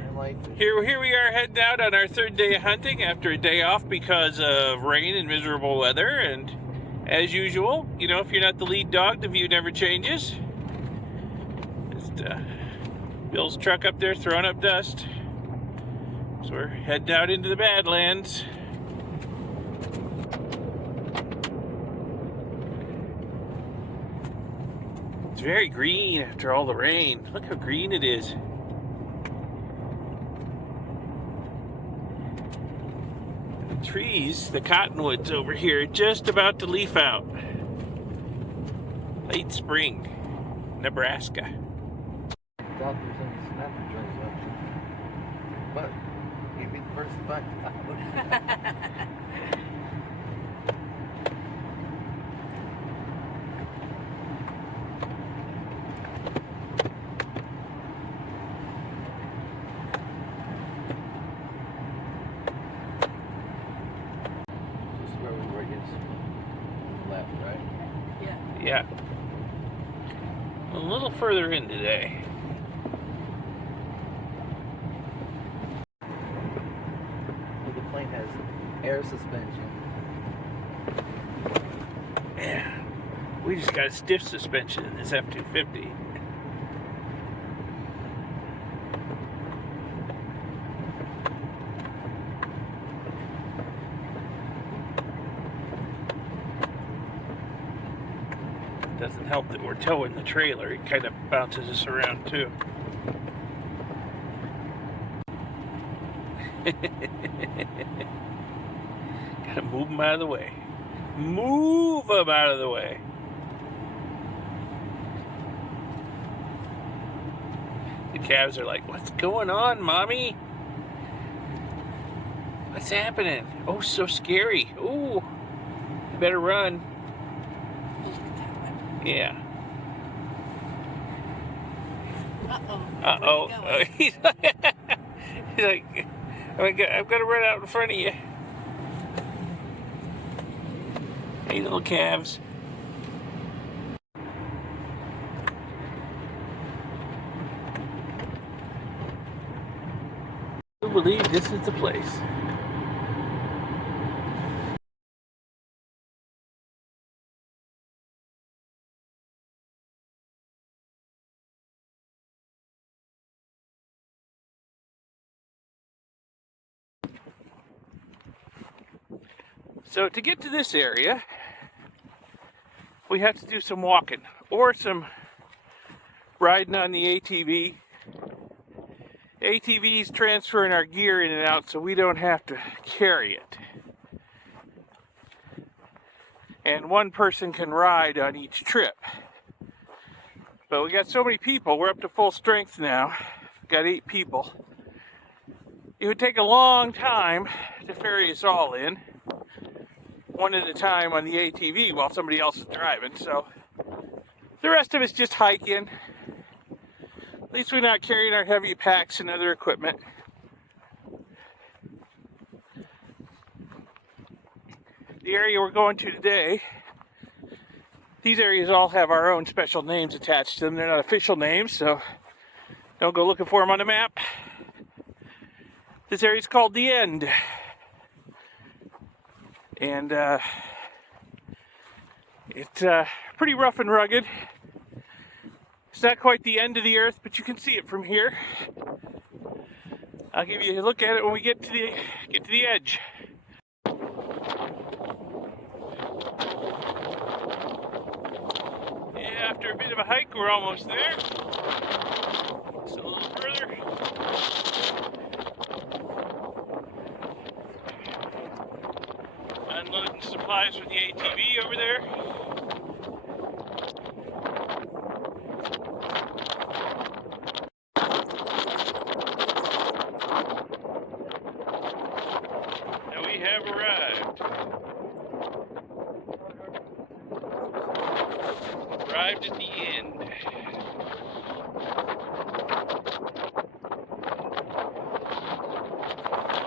in life. Here we are heading out on our third day of hunting after a day off because of rain and miserable weather. And as usual, you know, if you're not the lead dog, the view never changes. Just Bill's truck up there throwing up dust. So we're heading out into the Badlands. It's very green after all the rain. Look how green it is. The trees, the cottonwoods over here, just about to leaf out. Late spring, Nebraska. Thought there was any snapper trails up there. But you'd be the first to find it. This is where we were against the left, right? Yeah. A little further in today. Well, the plane has air suspension. Yeah. We just got a stiff suspension in this F-250. Doesn't help that we're towing the trailer. It kind of bounces us around too. Gotta move them out of the way. Move them out of the way. The calves are like, "What's going on, Mommy? What's happening? Oh, so scary. Ooh, you better run." Yeah. Uh-oh. He's like, I've got to run out in front of you. Hey, little calves. I believe this is the place. So to get to this area, we have to do some walking or some riding on the ATV. ATV's transferring our gear in and out so we don't have to carry it. And one person can ride on each trip. But we got so many people, we're up to full strength now. We've got 8 people. It would take a long time to ferry us all in, one at a time on the ATV while somebody else is driving. So the rest of us just hiking. At least we're not carrying our heavy packs and other equipment. The area we're going to today, these areas all have our own special names attached to them. They're not official names, so don't go looking for them on the map. This area is called The End. And it's pretty rough and rugged. It's not quite the end of the earth, but you can see it from here. I'll give you a look at it when we get to the edge. Yeah, after a bit of a hike, we're almost there. Just a little further. Unloading supplies for the ATV over there. And we have arrived. Arrived at the end.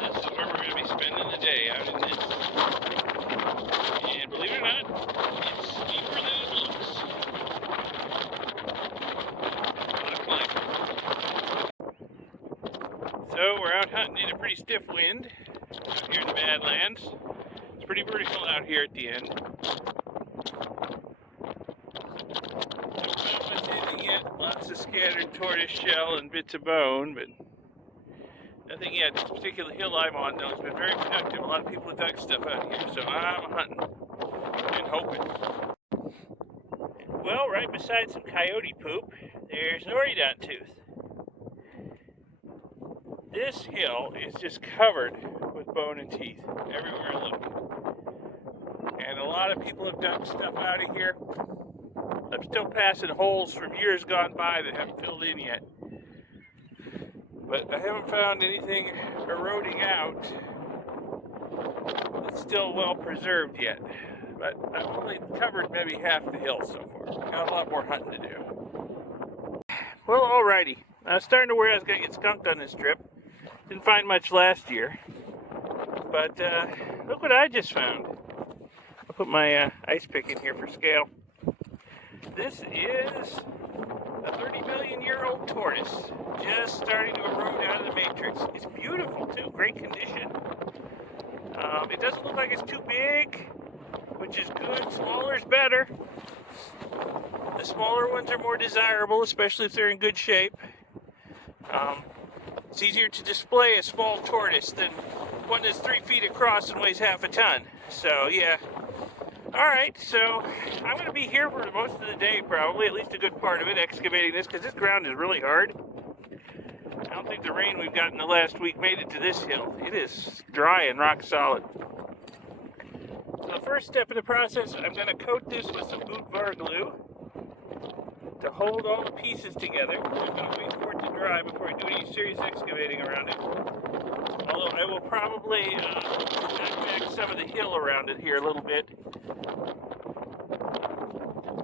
This is where we're going to be spending the day, out in this. And believe it or not, So we're out hunting in a pretty stiff wind out here in the Badlands. It's pretty vertical out here at the end. Haven't found much anything yet. Lots of scattered tortoise shell and bits of bone, but nothing yet. This particular hill I'm on, though, has been very productive. A lot of people have dug stuff out here, so I'm hunting and hoping. Well, right beside some coyote poop, there's an oreodont tooth. This hill is just covered with bone and teeth everywhere I look. And a lot of people have dug stuff out of here. I'm still passing holes from years gone by that haven't filled in yet. But I haven't found anything eroding out that's still well preserved yet. But I've only covered maybe half the hill so far. Got a lot more hunting to do. Well, alrighty. I was starting to worry I was going to get skunked on this trip. Didn't find much last year. But look what I just found. I'll put my ice pick in here for scale. This is a 30 million year old tortoise. Just starting to erode out of the matrix. It's beautiful too, great condition. It doesn't look like it's too big, which is good. Smaller is better. The smaller ones are more desirable, especially if they're in good shape. It's easier to display a small tortoise than one that's 3 feet across and weighs half a ton. So yeah. Alright, so I'm going to be here for most of the day, probably, at least a good part of it, excavating this, because this ground is really hard. I don't think the rain we've gotten the last week made it to this hill. It is dry and rock solid. So the first step in the process, I'm going to coat this with some boot bar glue to hold all the pieces together. I'm going to wait for it to dry before I do any serious excavating around it. Although I will probably knock back some of the hill around it here a little bit.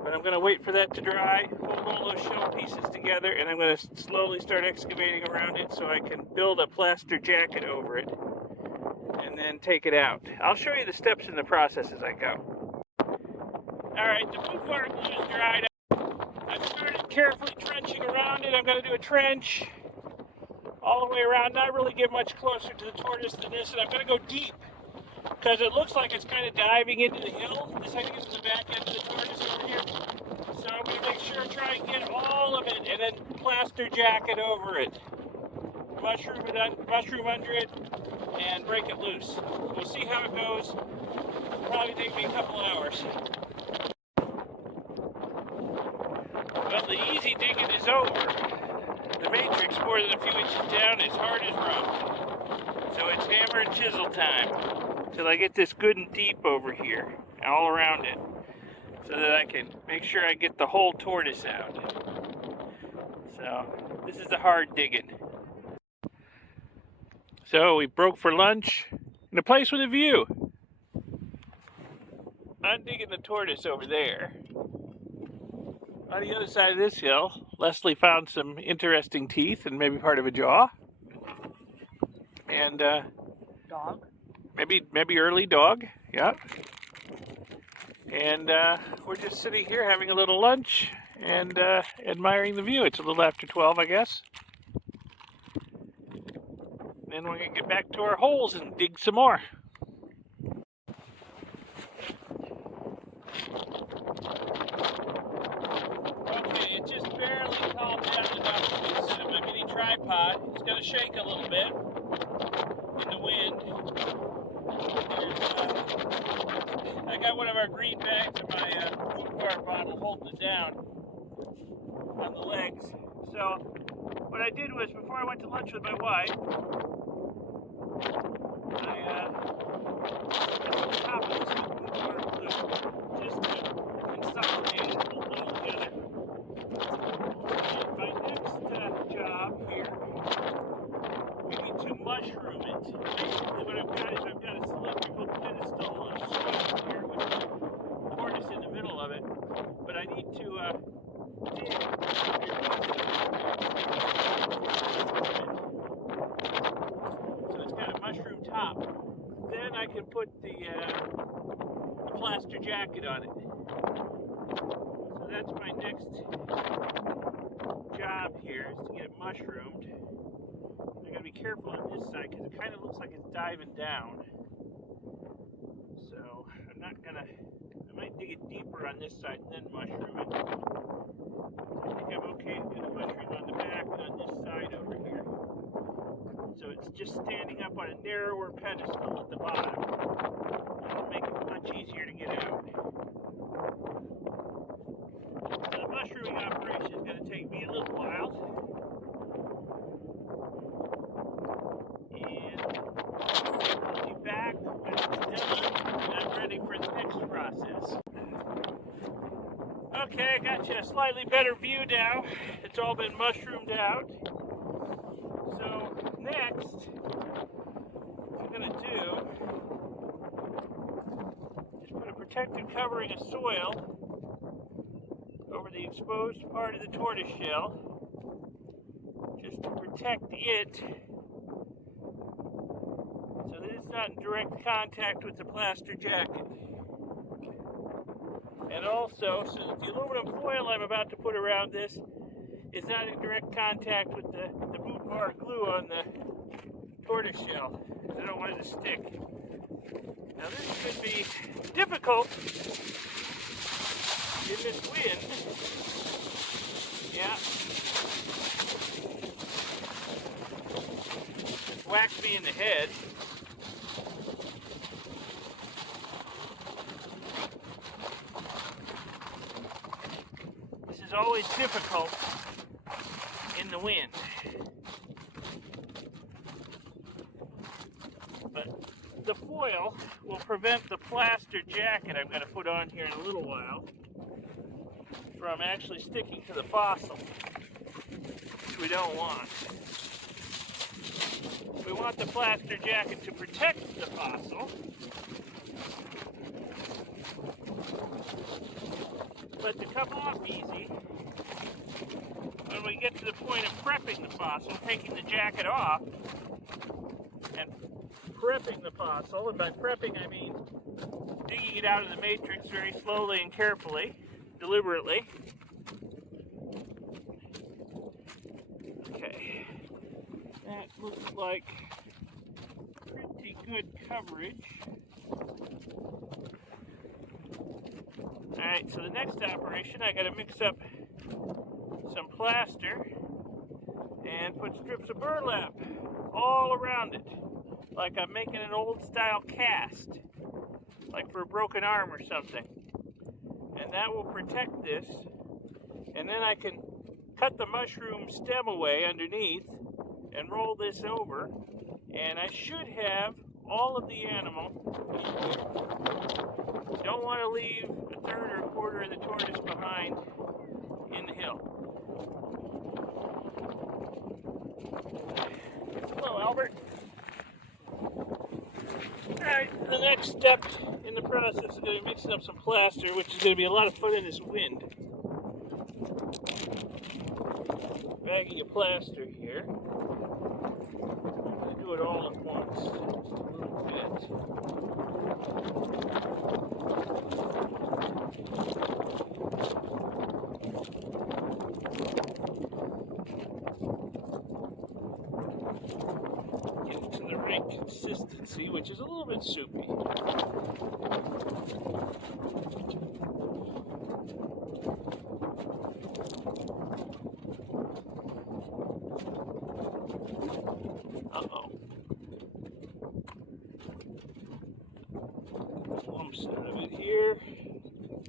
But I'm going to wait for that to dry, hold all those shell pieces together, and I'm going to slowly start excavating around it so I can build a plaster jacket over it and then take it out. I'll show you the steps in the process as I go. Alright, the boot bar glue is dried out. I've started carefully trenching around it. I'm going to do a trench all the way around, not really get much closer to the tortoise than this, and I'm going to go deep because it looks like it's kind of diving into the hill. This, I think, is the back end of the tortoise over here. So I'm going to make sure, try and get all of it, and then plaster jacket over it. Mushroom under it, and break it loose. We'll see how it goes. Probably take me a couple hours. Well, the easy digging is over. The matrix, more than a few inches down, is hard as rock. So it's hammer and chisel time till I get this good and deep over here, all around it, so that I can make sure I get the whole tortoise out. So this is the hard digging. So we broke for lunch in a place with a view. I'm digging the tortoise over there. On the other side of this hill, Leslie found some interesting teeth and maybe part of a jaw. And Dog? Maybe early dog, yeah. And we're just sitting here having a little lunch and admiring the view. It's a little after 12, I guess. Then we're going to get back to our holes and dig some more. Okay, it just barely calmed down enough for me to set up my mini tripod. It's going to shake a little bit in the wind. I got one of our green bags in my boot bar bottle holding it down on the legs. So what I did was, before I went to lunch with my wife, I put the top of this boot bar glue just to consolidate and hold it all together. And my next job here, we need to mushroom it. Basically what I've got is I've got a cylindrical pedestal of stone here with a tortoise in the middle of it. But I need to dig so it's got a mushroom top. Then I can put the plaster jacket on it. So that's my next job here, is to get it mushroomed. I'm going to be careful on this side because it kind of looks like it's diving down. So I'm not gonna, I might dig it deeper on this side and then mushroom it. I think I'm okay to do the mushroom on the back and on this side over here. So it's just standing up on a narrower pedestal at the bottom. That'll make it much easier to get out. So the mushrooming operation is going to take me a little while. And I'll be back when it's done and I'm ready for the next process. Okay, I got you a slightly better view now. It's all been mushroomed out. So next, what I'm going to do is put a protective covering of soil over the exposed part of the tortoise shell, just to protect it so that it's not in direct contact with the plaster jacket. And also, so that the aluminum foil I'm about to put around this is not in direct contact with the boot bar glue on the tortoise shell. I don't want it to stick. Now this could be difficult in this wind. Yeah. Whacked me in the head. This is always difficult in the wind. But the foil will prevent the plaster jacket I'm going to put on here in a little while from actually sticking to the fossil, which we don't want. We want the plaster jacket to protect the fossil, but to come off easy when we get to the point of prepping the fossil, taking the jacket off and prepping the fossil. And by prepping I mean digging it out of the matrix very slowly and carefully, deliberately. Okay, that looks like pretty good coverage. Alright, so the next operation, I gotta mix up some plaster and put strips of burlap all around it, like I'm making an old style cast, like for a broken arm or something. And that will protect this, and then I can cut the mushroom stem away underneath and roll this over, and I should have all of the animal in here. Don't want to leave a third or a quarter of the tortoise behind in the hill. Hello, Albert. Alright, the next step in the process is going to be mixing up some plaster, which is going to be a lot of fun in this wind. Baggie of plaster here. I'm going to do it all at once. Just a little bit. Get it to the right consistency, which is a little bit soupy. Uh-oh. Lumps out of it here.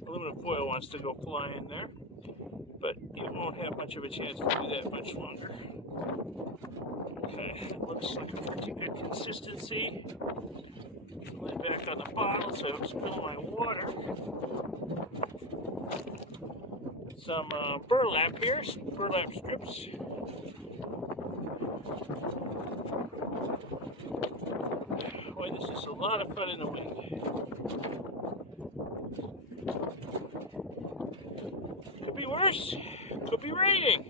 Aluminum foil wants to go fly in there, but it won't have much of a chance to do that much longer. Okay, it looks like a pretty good consistency. Put it back on the bottle so I don't spill my water. Some burlap here, some burlap strips. Boy, this is a lot of fun in the wind. Could be worse. Could be raining.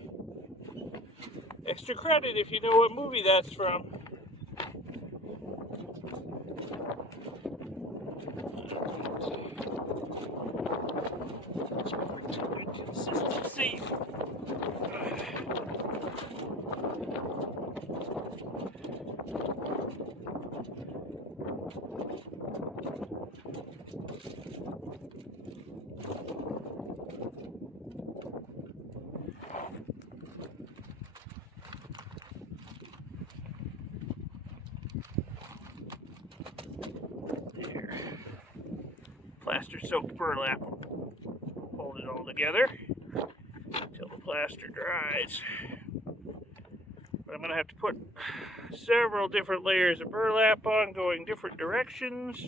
Extra credit if you know what movie that's from. Good consistency. plaster-soaked burlap. Hold it all together until the plaster dries. But I'm going to have to put several different layers of burlap on, going different directions.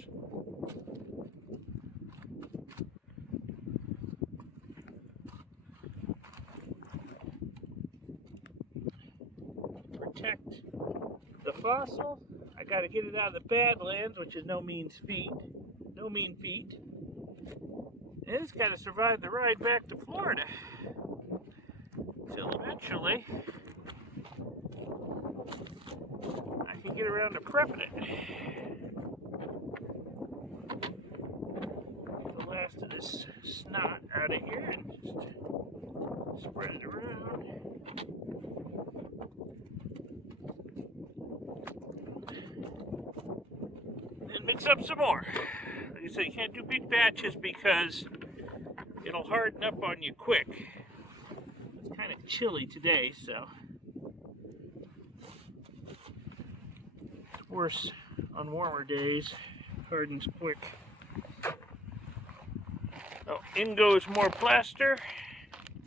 Protect the fossil. I got to get it out of the Badlands, which is no mean feat. And it's got to survive the ride back to Florida. Till eventually I can get around to prepping it. Get the last of this snot out of here and just spread it around. And mix up some more. Like I said, you can't do big batches because it'll harden up on you quick. It's kind of chilly today, so it's worse on warmer days. Hardens quick. Oh, in goes more plaster,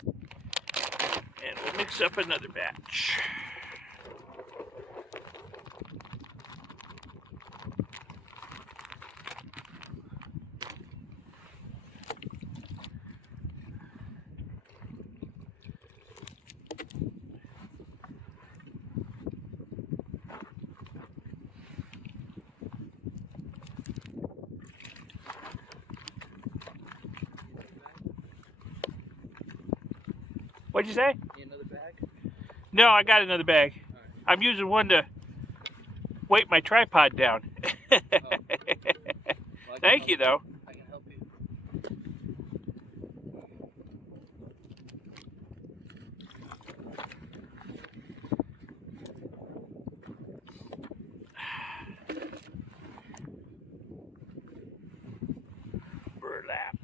and we'll mix up another batch. What'd you say? Need another bag? No, I got another bag. All right. I'm using one to weight my tripod down. Well, Thank you, though. I can help you. Burlap.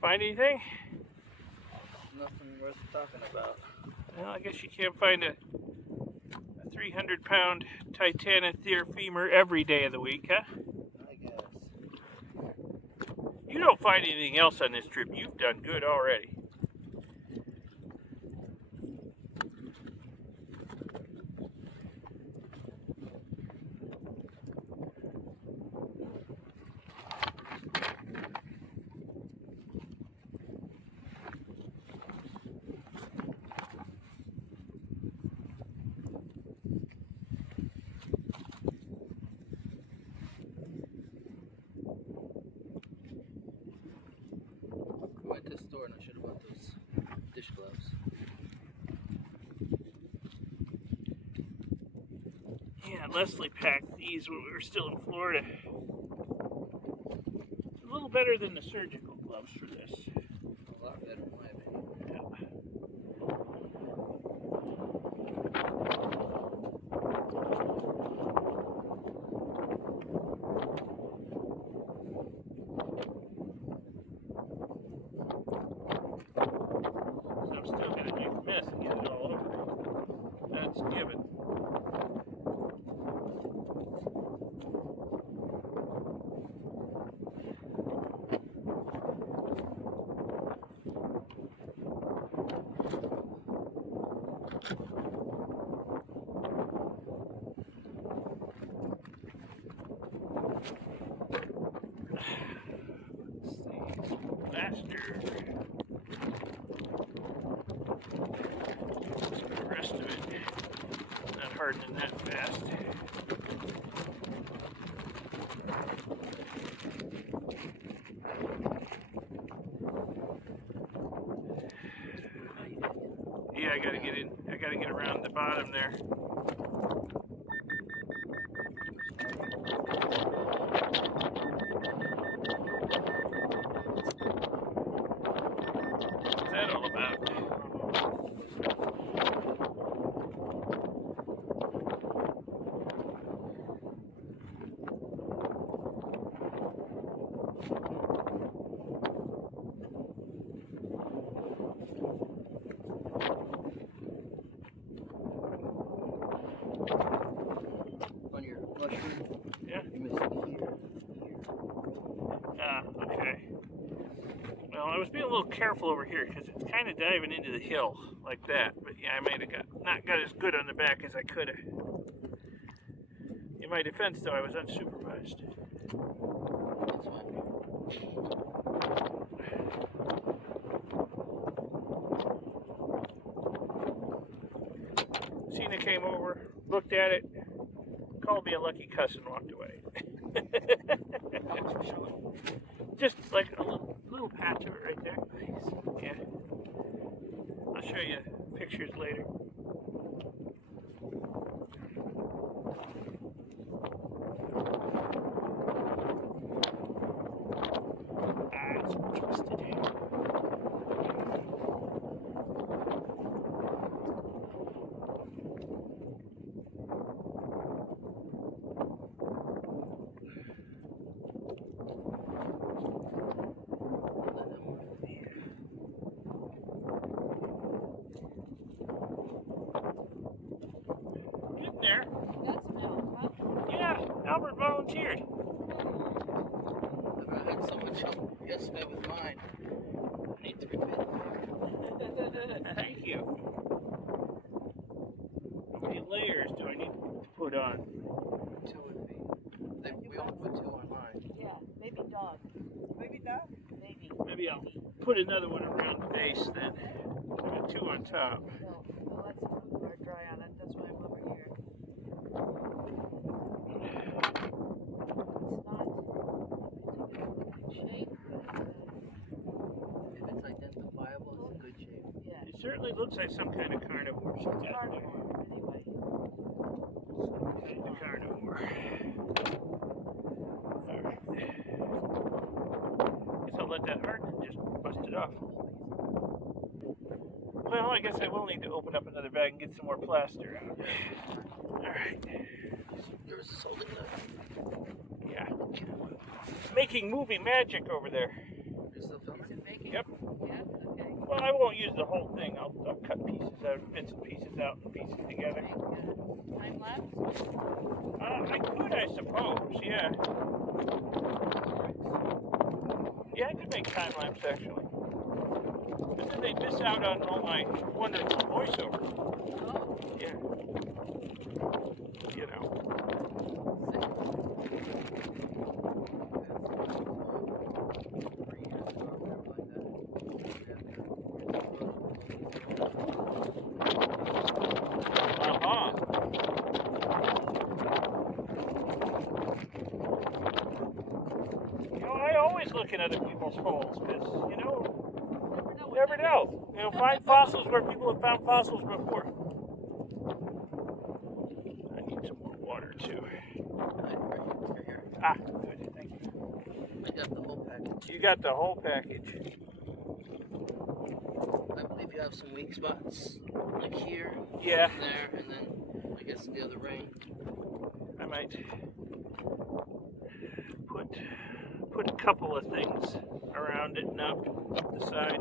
Find anything? Nothing worth talking about. Well, I guess you can't find a 300-pound Titanotheres femur every day of the week, huh? I guess. You don't find anything else on this trip. You've done good already. I went to the store and I should have bought those dish gloves. Yeah, Leslie packed these when we were still in Florida. A little better than the surgical gloves for this. A lot better in my opinion. Yeah. So I'm still going to make a mess and get it all over. That's given. Faster. The rest of it not hardening that fast. Yeah, I gotta get in. I gotta get around the bottom there. What's that all about? On your mushroom, Yeah. you're missing here, here. little careful over here because it's kind of diving into the hill like that. But yeah, I might have not got as good on the back as I could have. In my defense, though, I was unsupervised. That's fine. Cena came over, looked at it, called me a lucky cuss and walked away. How much you showing? Just like a little patch of it right there. Nice. Yeah. I'll show you pictures later. It's twisted. Getting there. That's milk, huh? Yeah, Albert volunteered. I had so much help yesterday with mine. I need to repay them. Thank you. How many layers do I need to put on? 2 would be. We only put 2 on mine. Yeah, maybe dog. Maybe dog? Maybe. Maybe I'll put another one around the base then. So I got 2 on top. No, that's more dry on it. That's why I'm over here. It's not in shape, but If it's identifiable, it's in good shape. yeah. It certainly looks like some kind of carnivore. She's got there. Carnivore, anyway. Some kind of carnivore. Alright. Guess I'll let that harden and just bust it off. Well, I guess I will need to open up another bag and get some more plaster out. Alright. Yours is holding up. Yeah. Making movie magic over there. You're still filming? Making? Yep. Yeah, okay. Well, I won't use the whole thing. I'll cut pieces out, bits and pieces out and pieces together. Time lapse? I could, I suppose, yeah. Yeah, I could make time lapse actually. But then they'd miss out on all my wonderful voiceover. Oh, Yeah. You know. Uh-huh. You know, I always look in other people's holes because, you know, never know. You know, find fossils where people have found fossils before. I need some more water too. Here. Ah, good. Thank you. I got the whole package. You got the whole package. I believe you have some weak spots, like here, Yeah. and there, and then I guess the other ring. I might put a couple of things around it and up the side.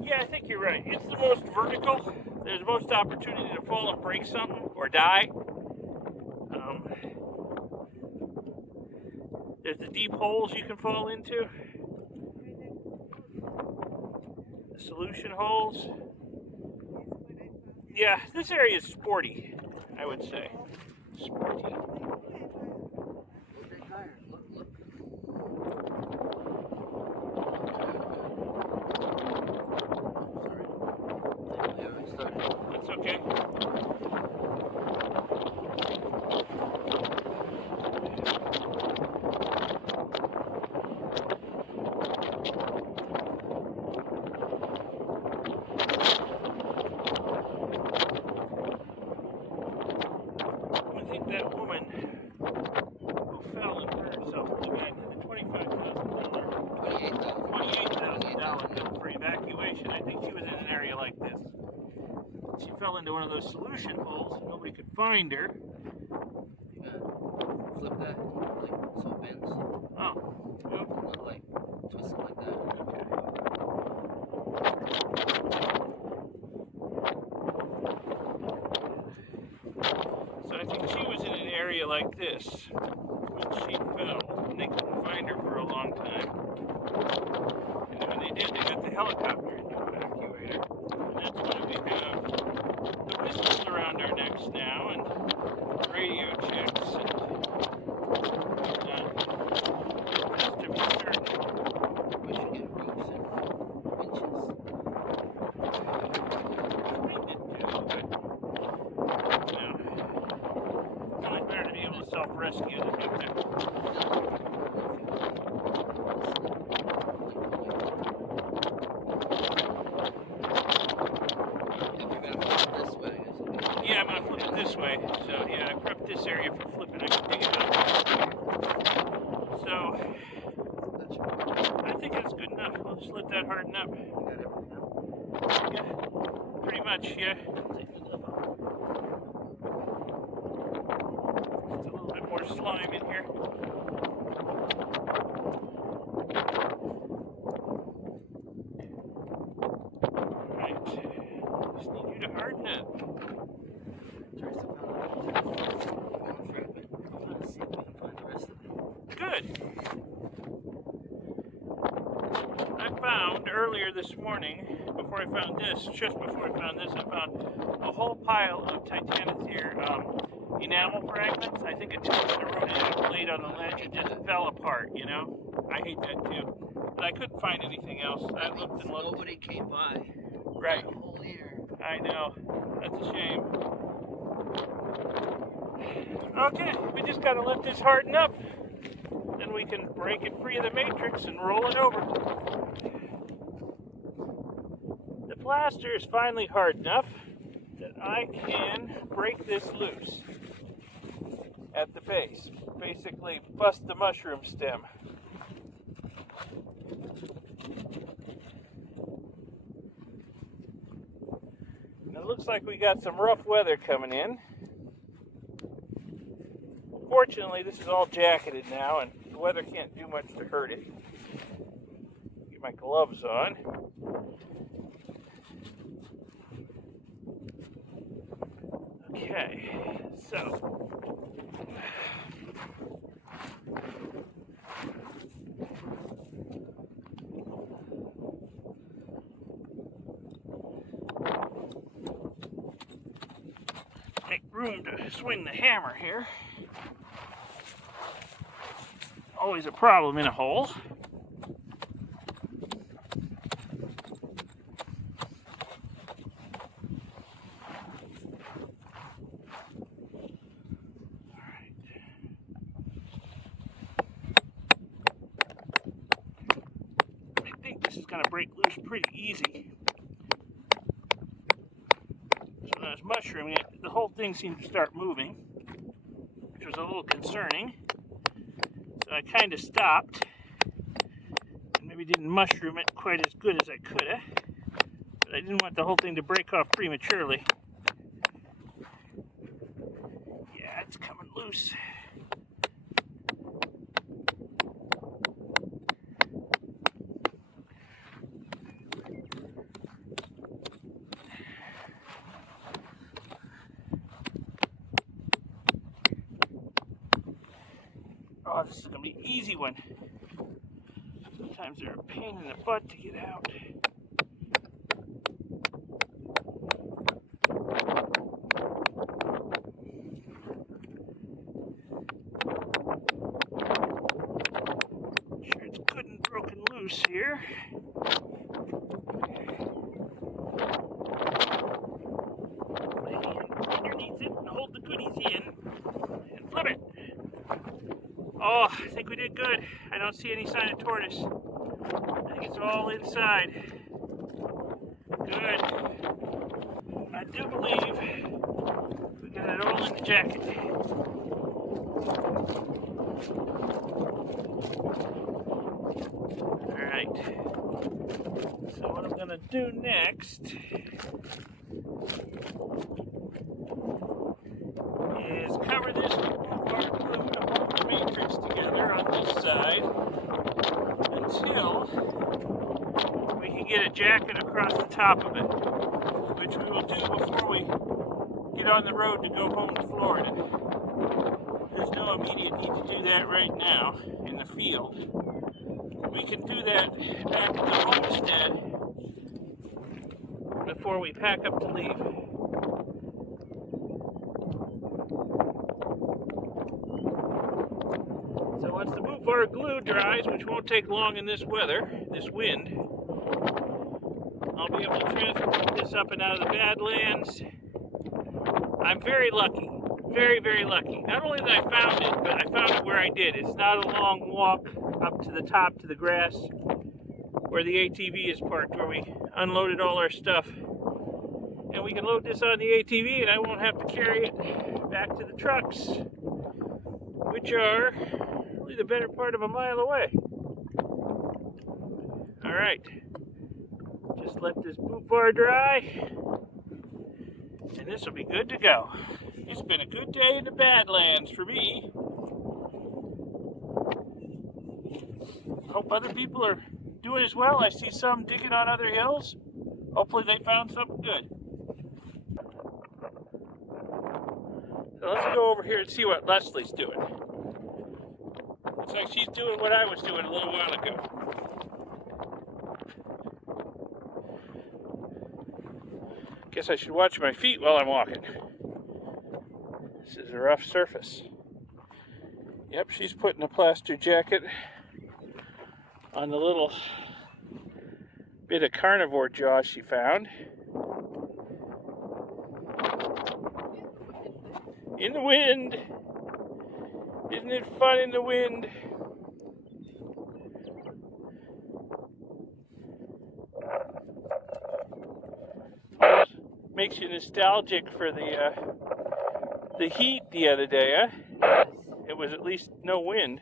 Yeah, I think you're right. It's the most vertical. There's most opportunity to fall and break something or die. There's the deep holes you can fall into. The solution holes. Yeah, this area is sporty, I would say. Sporty. Look higher. Look. Sorry. They already started. That's okay. I think that woman who fell and hurt herself in the back of the $28,000 bill for evacuation, I think she was in an area like this. She fell into one of those solution holes. Nobody could find her. Flip that. like so it bends. Oh. Yep. Like twist it like that. Okay. So I think she was in an area like this when she fell, and they couldn't find her for a long time. And then when they did, they got the helicopter to evacuate her. And that's why we have the whistles around our necks now, and radio checks, and just to be certain. We should get ropes and winches. We did do, but no. It's always better to be able to self-rescue than have to. Yeah, I'm going to flip it this way. So, yeah, I prepped this area for flipping. I can dig it up. So, I think that's good enough. We'll just let that harden up. Yeah, pretty much, yeah. Just a little bit more slime in here. Alright. Just need you to harden up. Good. I found earlier this morning, before I found this, just before I found this, I found a whole pile of Titanothere enamel fragments. I think a two in a row that laid on the ledge and just fell apart, you know? I hate that too. But I couldn't find anything else. I looked and looked. Nobody came by. Right. The whole year. I know. That's a shame. Okay, we just gotta let this harden up. Then we can break it free of the matrix and roll it over. The plaster is finally hard enough that I can break this loose at the base. Basically bust the mushroom stem. And it looks like we got some rough weather coming in. Fortunately, this is all jacketed now, and the weather can't do much to hurt it. Get my gloves on. Okay, so make room to swing the hammer here. Always a problem in a hole. I think this is going to break loose pretty easy. So when I was mushrooming it, the whole thing seemed to start moving, which was a little concerning. So I kind of stopped, and maybe didn't mushroom it quite as good as I could have, but I didn't want the whole thing to break off prematurely. Yeah, it's coming loose. Oh, this is going to be an easy one. Sometimes they're a pain in the butt to get out. Sure it's good and broken loose here. My hand underneath it and hold the goodies in and flip it. Oh, I think we did good. I don't see any sign of tortoise. I think it's all inside. Good. I do believe we got it all in the jacket. Alright. So what I'm going to do next is cover this with part glue to hold the matrix together. get a jacket across the top of it, which we will do before we get on the road to go home to Florida. There's no immediate need to do that right now in the field. We can do that back at the homestead before we pack up to leave. So once the boot bar glue dries, which won't take long in this weather, this wind, I'll be able to transport this up and out of the Badlands. I'm very lucky. Very, very lucky. Not only that I found it, but I found it where I did. It's not a long walk up to the top to the grass where the ATV is parked, where we unloaded all our stuff. And we can load this on the ATV and I won't have to carry it back to the trucks, which are really the better part of a mile away. Alright, just let this boot bar dry and this will be good to go. It's been a good day in the Badlands for me. Hope other people are doing as well. I see some digging on other hills. Hopefully they found something good. So let's go over here and see what Leslie's doing. Looks like she's doing what I was doing a little while ago. Guess I should watch my feet while I'm walking. This is a rough surface. Yep, she's putting a plaster jacket on the little bit of carnivore jaw she found. In the wind. Isn't it fun in the wind? Makes you nostalgic for the heat the other day, huh? It was at least no wind.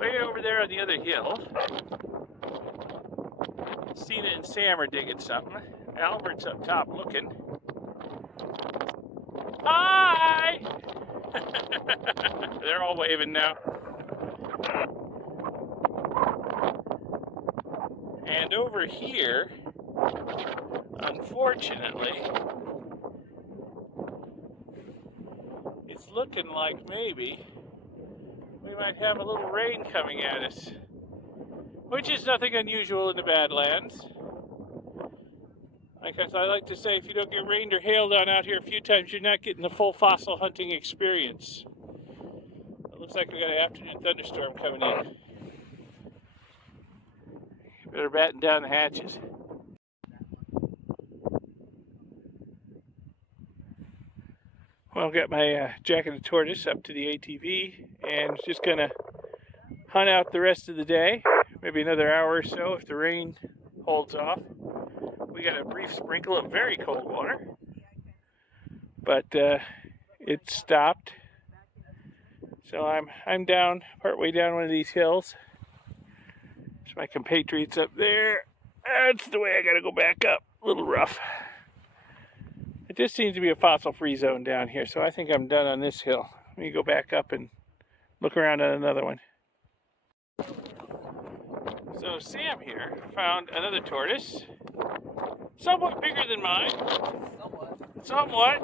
Way over there on the other hill, Cena and Sam are digging something. Albert's up top looking. Hi! They're all waving now. And over here, unfortunately, it's looking like maybe we might have a little rain coming at us, which is nothing unusual in the Badlands. Like I like to say, if you don't get rained or hailed on out here a few times, you're not getting the full fossil hunting experience. It looks like we got an afternoon thunderstorm coming in. Better batten down the hatches. Well, I've got my jacket of tortoise up to the ATV and just gonna hunt out the rest of the day. Maybe another hour or so if the rain holds off. We got a brief sprinkle of very cold water, but it stopped. So I'm down, partway down one of these hills. There's my compatriots up there. That's the way I gotta go back up. A little rough. It just seems to be a fossil-free zone down here, so I think I'm done on this hill. Let me go back up and look around at another one. So Sam here found another tortoise. Somewhat bigger than mine. Somewhat.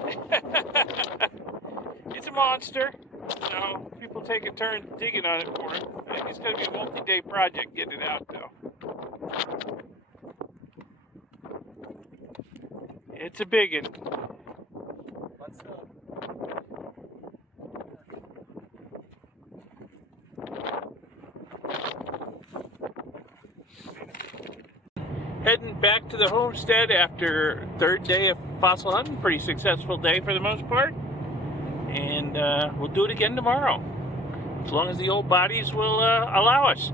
It's a monster. So people take a turn digging on it for him. I think it's going to be a multi-day project getting it out, though. It's a big one. Heading back to the homestead after third day of fossil hunting. Pretty successful day for the most part. And we'll do it again tomorrow, as long as the old bodies will allow us.